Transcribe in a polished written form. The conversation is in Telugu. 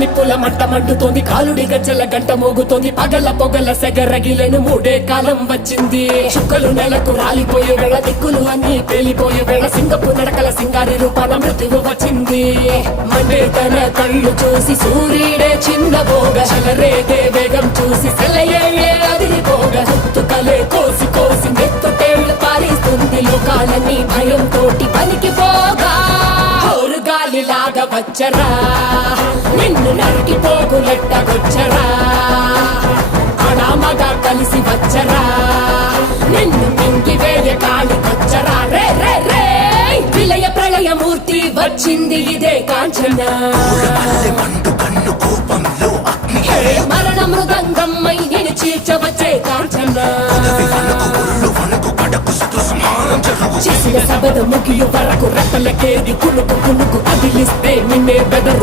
నిప్పుల మంట మండుతోంది, కాలుడి గజ్జల గంట మోగుతోంది, పగల పొగల సెగరగిలను మూడే కాలం వచ్చింది. చుక్కలు నెలకు రాలిపోయే వేళ, దిక్కులు అన్ని పేలిపోయే వేళ, సింగపు నడకల సింగారి రూపాన మృత్యువు వచ్చింది. మండే తన కళ్ళు చూసి సూర్యుడే చిన్నబోగ, చలరేగే వేగం చూసి సెలయే అదిరిపోగ, గుర్తుకలే కోసి కోసి నెత్తుటేళ్లు పారిస్తుంది, లోకాలన్నీ భయం తోటి పనికిపోగా. గాలిలాగా వచ్చరా, నిన్ను నరికి పోగులెట్టగొచ్చరా, అడామగా కలిసి వచ్చరా, నిన్ను మింగి వేయ కాలికొచ్చరా. రే రే రే విలయ ప్రళయమూర్తి వచ్చింది ఇదే కాంచన, మరణ మృదంగమ్మై నేను చీల్చవచ్చే కాంచన. చేసిన సబద ముగియు వరకు రెప్పలకేది కునుకు కునుకు అదిలిస్తే నిన్నే బెదరు